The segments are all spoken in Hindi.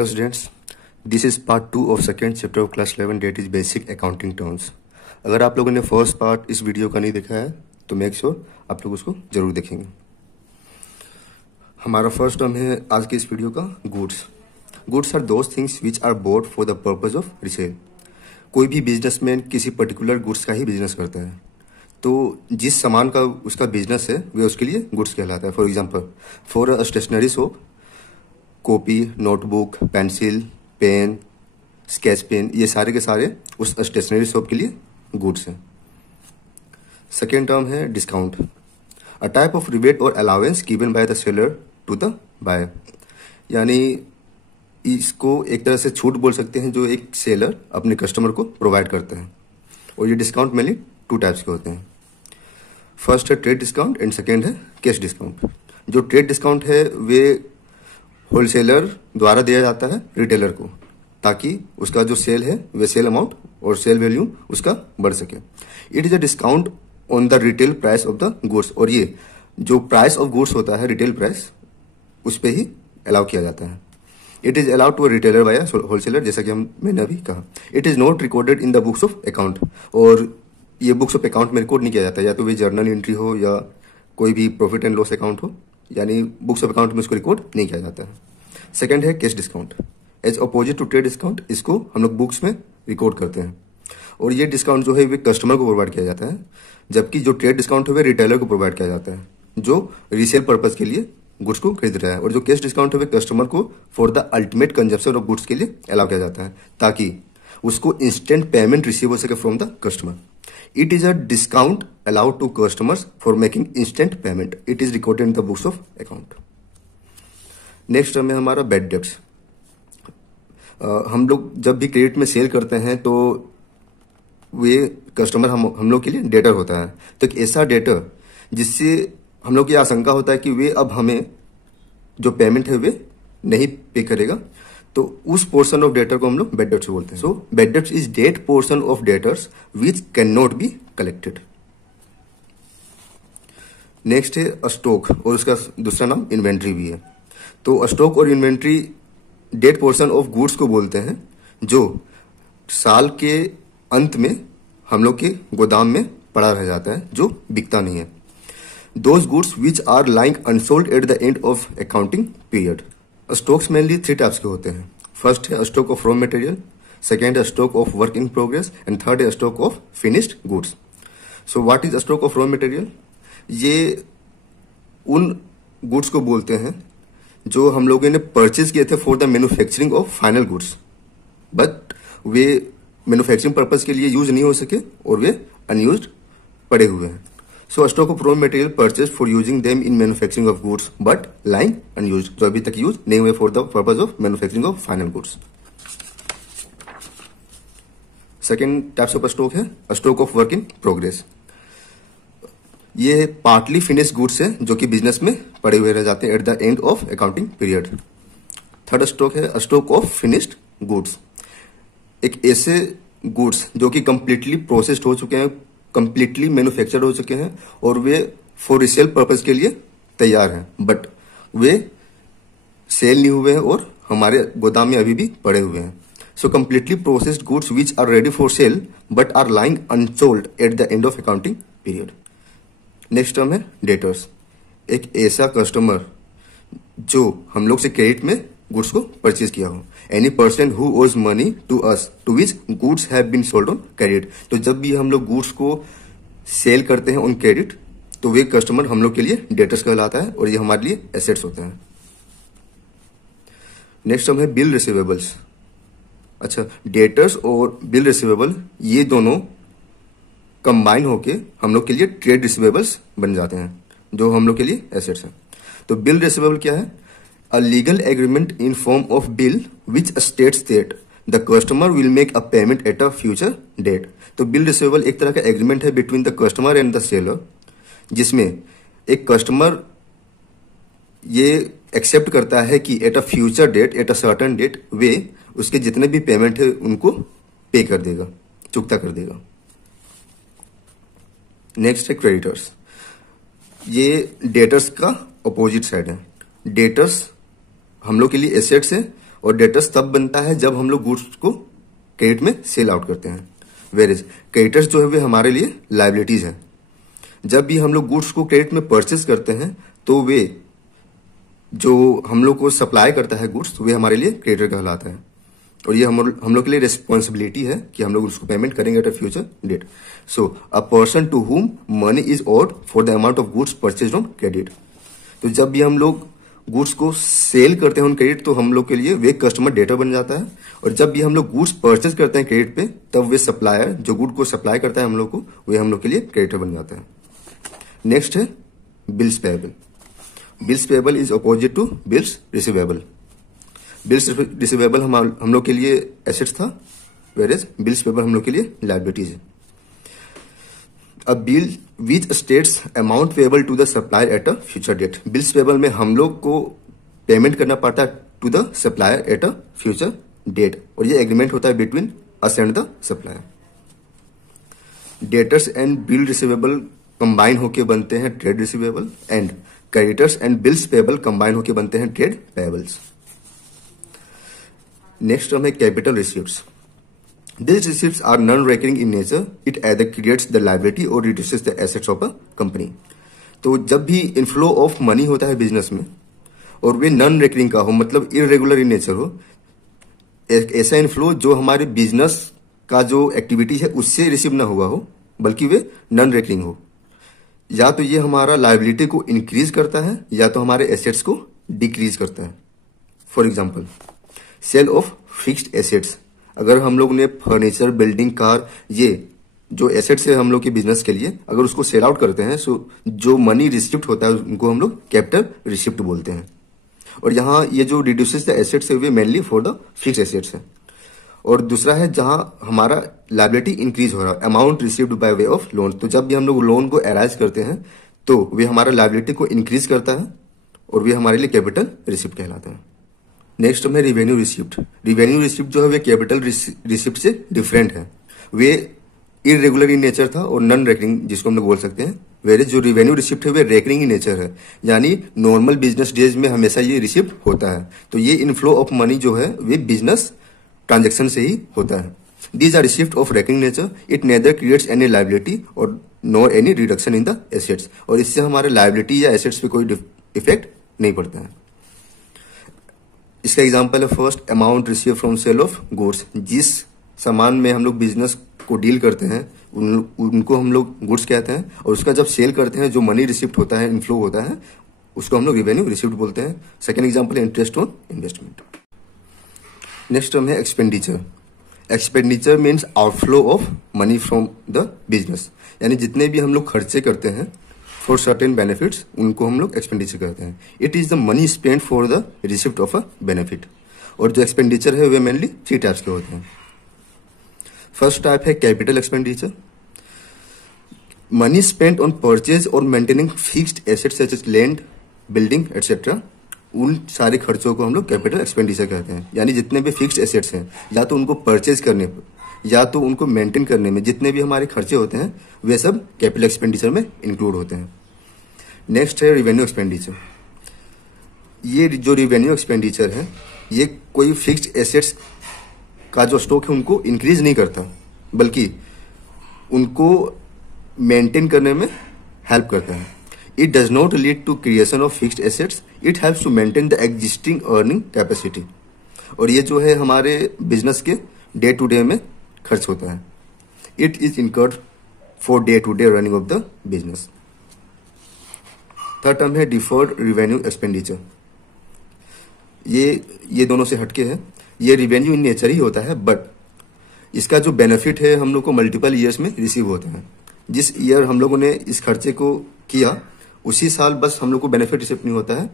Hello students, this is part 2 of second chapter of class 11 that is basic accounting terms। अगर आप लोगों ने फर्स्ट पार्ट इस वीडियो का नहीं देखा है तो मेक श्योर आप लोग उसको जरूर देखेंगे। हमारा फर्स्ट टर्म है आज के इस वीडियो का goods. Goods are those things which are bought for the purpose of resale. कोई भी बिजनेसमैन किसी पर्टिकुलर गुड्स का ही बिजनेस करता है, तो जिस सामान का उसका बिजनेस है वह उसके लिए गुड्स कहलाता है। For example, for a stationery shop copy, notebook, pencil, pen, sketch pen, ये सारे के सारे उस स्टेशनरी शॉप के लिए गुड्स हैं। सेकेंड टर्म है discount, a type of rebate और allowance given by the seller to the buyer. यानी इसको एक तरह से छूट बोल सकते हैं जो एक सेलर अपने कस्टमर को प्रोवाइड करता है। और ये डिस्काउंट मेनली टू टाइप्स के होते हैं। फर्स्ट है ट्रेड डिस्काउंट एंड सेकेंड है कैश डिस्काउंट। जो ट्रेड डिस्काउंट है वे होलसेलर द्वारा दिया जाता है रिटेलर को, ताकि उसका जो सेल है वह सेल अमाउंट और सेल वैल्यू उसका बढ़ सके। It is a discount on the retail price of the goods. और ये जो प्राइस ऑफ गुड्स होता है रिटेल प्राइस, उस पर ही अलाउ किया जाता है। It is allowed to a retailer by wholesaler, जैसा कि मैंने अभी कहा। It is not recorded in the books of account. और ये बुक्स ऑफ अकाउंट में रिकॉर्ड नहीं किया जाता, या तो वे जर्नल एंट्री हो या कोई भी प्रॉफिट एंड लॉस अकाउंट हो, यानी बुक्स ऑफ अकाउंट में उसको रिकॉर्ड नहीं किया जाता है। सेकंड है cash discount. As opposite to trade discount, इसको हम लोग बुक्स में रिकॉर्ड करते हैं। और ये डिस्काउंट जो है वे कस्टमर को प्रोवाइड किया जाता है, जबकि जो ट्रेड डिस्काउंट है वे रिटेलर को प्रोवाइड किया जाता है जो रीसेल पर्पज के लिए गुड्स को खरीद रहा है। और जो कैश डिस्काउंट है वे कस्टमर को for the ultimate consumption of goods के लिए अलाउ किया जाता है, ताकि उसको इंस्टेंट पेमेंट रिसीव हो सके from the customer. It is a discount allowed to customers for making instant payment. It is recorded in the books of account. Next term है हमारा बैड डेब्ट्स। हम लोग जब भी क्रेडिट में सेल करते हैं तो वे कस्टमर हम लोग के लिए डेटर होता है। तो एक ऐसा डेटर जिससे हम लोग की आशंका होता है कि वे अब हमें जो पेमेंट है वे नहीं पे करेगा, तो उस पोर्शन ऑफ डेटर को हम लोग बैड डेब्ट्स बोलते हैं। So bad debts is that portion of debtors which can not be collected. Next है स्टॉक, और उसका दूसरा नाम इन्वेंट्री भी है। तो स्टॉक और inventory that portion of goods को बोलते हैं जो साल के अंत में हम लोग के गोदाम में पड़ा रह जाता है, जो बिकता नहीं है। Those goods which are lying unsold at the end of accounting period. Stocks mainly three types के होते हैं। फर्स्ट है stock of raw material, second है stock of work in progress and third है stock of finished goods. So what is stock of raw material? ये उन गुड्स को बोलते हैं जो हम लोगों ने परचेज किए थे for the manufacturing of final goods, but way manufacturing purpose के लिए यूज नहीं हो सके और वे अनयूज्ड पड़े हुए हैं। So a stock of raw material purchased for using them in manufacturing of goods but lying unused, जो अभी तक यूज नहीं हुए for the purpose of manufacturing of final goods। Second types of stock है stock of work in progress. ये पार्टली फिनिश गुड्स है जो कि बिजनेस में पड़े हुए रह जाते हैं eight the end of accounting period. Third stock है स्टॉक ऑफ फिनिश्ड गुड्स। एक ऐसे गुड्स जो कि कंप्लीटली प्रोसेस्ड हो चुके हैं, कंप्लीटली मैन्युफैक्चर्ड हो चुके हैं और वे फॉर रिसेल पर्पज के लिए तैयार हैं, बट वे सेल नहीं हुए हैं और हमारे गोदाम में अभी भी पड़े हुए हैं। So completely processed goods which are ready for sale but are lying unsold at the end of accounting period. Next term है डेटर्स। एक ऐसा कस्टमर जो हम लोग से क्रेडिट में गुड्स को परचेज किया हो। Any person who owes money to us to which goods have been sold on credit. तो जब भी हम लोग गुड्स को सेल करते हैं ऑन क्रेडिट तो वे कस्टमर हम लोग के लिए डेटर्स कहलाता है और ये हमारे लिए एसेट्स होते हैं। नेक्स्ट टर्म है बिल रिसीवेबल्स। अच्छा, डेटर्स और बिल रिसीवेबल ये दोनों कंबाइन होके हम लोग के लिए ट्रेड रिसीवेबल्स बन जाते हैं जो हम लोग के लिए एसेट्स हैं। तो बिल रिसीवेबल क्या है? A legal agreement in form of bill which states that the customer will make a payment at a future date। तो बिल रिसीवेबल एक तरह का एग्रीमेंट है between the customer and the seller, जिसमें एक कस्टमर ये एक्सेप्ट करता है कि at a future date, at a certain date वे उसके जितने भी पेमेंट है उनको पे कर देगा, चुकता कर देगा। नेक्स्ट है क्रेडिटर्स। ये डेटर्स का अपोजिट साइड है। डेटर्स हम लोग के लिए एसेट्स है और डेटर्स तब बनता है जब हम लोग गुड्स को क्रेडिट में सेल आउट करते हैं। वेरेज क्रेडिटर्स जो है वे हमारे लिए लायबिलिटीज है। जब भी हम लोग गुड्स को क्रेडिट में परचेज करते हैं तो वे जो हम लोग को सप्लाई करता है गुड्स वे हमारे लिए क्रेडिटर कहलाता है, और ये हम लोग के लिए रिस्पॉन्सिबिलिटी है कि हम लोग उसको पेमेंट करेंगे at a future date. So a person to whom money is owed for the amount of goods purchase on credit. तो जब भी हम लोग गुड्स को सेल करते हैं ऑन क्रेडिट तो हम लोग के लिए वे कस्टमर डेटर बन जाता है, और जब भी हम लोग गुड्स परचेज करते हैं क्रेडिट पे तब वे सप्लायर जो गुड को सप्लाई करता है हम लोग को वे हम लोग के लिए क्रेडिटर बन जाता है। नेक्स्ट है bills payable. Bills payable is opposite to bills receivable. Bills receivable हम लोग के लिए एसेट्स था, वेरेज बिल्स पेएबल हम लोग के लिए लायबिलिटीज है। A bill which states amount payable to the supplier at a future date. Bills payable में हम लोग को पेमेंट करना पड़ता है to the supplier at a future date, और ये एग्रीमेंट होता है between us and the supplier. Debtors and bill receivable combine होके बनते हैं trade receivable, and creditors and bills payable combine होके बनते हैं ट्रेड पेएबल्स। नेक्स्ट टर्म है capital receipts. These receipts are non-recurring in nature. It either creates the liability or reduces the assets of a company. तो जब भी इनफ्लो ऑफ मनी होता है बिजनेस में और वे नॉन रेकरिंग का हो, मतलब इरेगुलर इन नेचर हो, एक ऐसा इनफ्लो जो हमारे बिजनेस का जो एक्टिविटी है उससे रिसीव ना हुआ हो बल्कि वे नॉन रेकरिंग हो, या तो ये हमारा लायबिलिटी को इंक्रीज करता है या तो हमारे एसेट्स को डिक्रीज करता है। For example sale of fixed assets. अगर हम लोग ने फर्नीचर, बिल्डिंग, कार, ये जो एसेट्स है हम लोग के बिजनेस के लिए, अगर उसको सेल आउट करते हैं सो जो मनी रिसिप्ट होता है उनको हम लोग कैपिटल रिसिप्ट बोलते हैं। और यहाँ ये जो रिड्यूसेस द एसेट्स है वे mainly for the fix assets है। और दूसरा है जहां हमारा लायबिलिटी इंक्रीज हो रहा है, amount received by way of loan. तो जब भी हम लोग लोन को अराइज करते हैं तो वे हमारा लायबिलिटी को इंक्रीज करता है और वे हमारे लिए कैपिटल रिसिप्ट कहलाता है। नेक्स्ट में रिवेन्यू रिसिप्ट। रिवेन्यू रिसिप्ट जो है वे कैपिटल रिसिप्ट से डिफरेंट है। वे इरेगुलर इन नेचर था और नॉन रेकरिंग जिसको हम लोग बोल सकते हैं, वेरे जो रिवेन्यू रिसिप्ट है वे रेकरिंग इन नेचर है, यानी नॉर्मल बिजनेस डेज में हमेशा ये रिसिप्ट होता है। तो ये इनफ्लो ऑफ मनी जो है वे बिजनेस ट्रांजेक्शन से ही होता है। These are receipt of recurring nature. It neither creates any liability और nor any reduction in the assets. और इससे हमारे लायबिलिटी या एसेट्स पे कोई इफेक्ट नहीं पड़ता है। इसका एग्जांपल है first amount receive from sale of goods. जिस सामान में हम लोग बिजनेस को डील करते हैं उनको हम लोग गुड्स कहते हैं, और उसका जब सेल करते हैं जो मनी रिसिप्ट होता है, इनफ्लो होता है, उसको हम लोग रिवेन्यू रिसिप्ट बोलते हैं। सेकेंड एग्जाम्पल है interest on investment. Next term है expenditure. Expenditure means outflow of money from the business, यानी जितने भी हम लोग खर्चे करते हैं फॉर सर्टेन बेनिफिट्स उनको हम लोग एक्सपेंडिचर करते हैं। It is the money spend for the receipt of a benefit. और जो एक्सपेंडिचर है वे मेनली 3 टाइप्स के होते हैं। फर्स्ट टाइप है capital expenditure. Money spent on purchase और maintaining fixed assets such as land, building etcetera, उन सारे खर्चों को हम लोग कैपिटल एक्सपेंडिचर कहते हैं। यानी जितने भी फिक्स्ड एसेट्स हैं, या तो उनको परचेज करने पर या तो उनको मेंटेन करने में जितने भी हमारे खर्चे होते हैं वे सब कैपिटल एक्सपेंडिचर में इंक्लूड होते हैं। नेक्स्ट है रिवेन्यू एक्सपेंडिचर। ये जो रिवेन्यू एक्सपेंडिचर है ये कोई फिक्स्ड एसेट्स का जो स्टॉक है उनको इंक्रीज नहीं करता, बल्कि उनको मेंटेन करने में हेल्प करता है। It does not lead to creation of fixed assets, it helps to maintain the existing earning capacity. और ये जो है हमारे बिजनेस के डे टू डे में खर्च होता है। It is incurred for day to day running of the business. Third term है डिफर्ड रिवेन्यू एक्सपेंडिचर। ये दोनों से हटके है। ये रिवेन्यू इन नेचर ही होता है, बट इसका जो बेनिफिट है हम लोग को मल्टीपल ईयर्स में रिसीव होते हैं। जिस ईयर हम लोगों ने इस खर्चे को किया उसी साल बस हम लोग को बेनिफिट रिसीव नहीं होता है,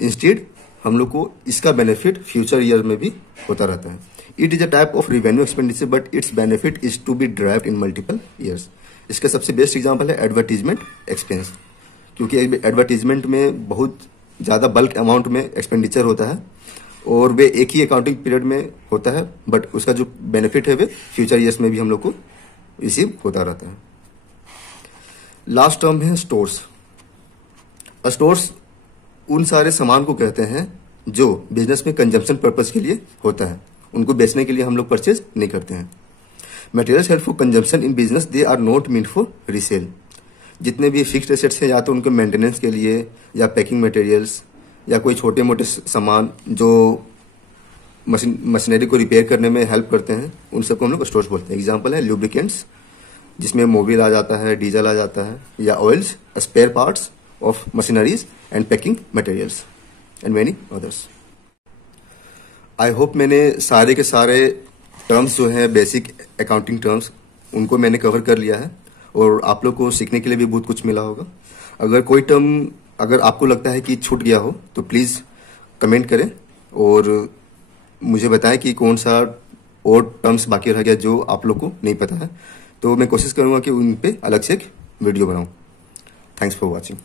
इंस्टेड हम लोग को इसका बेनिफिट फ्यूचर ईयर में भी होता रहता है। It is a type of revenue expenditure but its benefit is to be derived in multiple years. इसका सबसे बेस्ट एग्जांपल है एडवर्टीजमेंट एक्सपेंस, क्योंकि एडवर्टीजमेंट में बहुत ज्यादा बल्क अमाउंट में एक्सपेंडिचर होता है और वे एक ही अकाउंटिंग पीरियड में होता है, बट उसका जो बेनिफिट है वे फ्यूचर ईयर्स में भी हम लोग को रिसीव होता रहता है। लास्ट टर्म है स्टोर्स। स्टोर्स उन सारे सामान को कहते हैं जो बिजनेस में कंजम्पशन पर्पज के लिए होता है, उनको बेचने के लिए हम लोग परचेज नहीं करते हैं। Materials help for consumption in business, they are not meant for resale. जितने भी फिक्स्ड एसेट्स हैं या तो उनके मेंटेनेंस के लिए या पैकिंग मटेरियल्स या कोई छोटे मोटे सामान जो मशीनरी को रिपेयर करने में हेल्प करते हैं, उन सबको हम लोग स्टोर्स बोलते हैं। एग्जांपल है लुब्रिकेंट्स, जिसमें मोबिल आ जाता है, डीजल आ जाता है, या oils, spare parts of machineries and packing materials and many others. I hope मैंने सारे के सारे टर्म्स जो हैं बेसिक अकाउंटिंग टर्म्स, उनको मैंने कवर कर लिया है और आप लोग को सीखने के लिए भी बहुत कुछ मिला होगा। अगर कोई टर्म अगर आपको लगता है कि छूट गया हो तो प्लीज़ कमेंट करें और मुझे बताएं कि कौन सा और टर्म्स बाकी रह गया जो आप लोग को नहीं पता है, तो मैं कोशिश करूंगा कि उन पे अलग से एक वीडियो बनाऊं। Thanks for watching.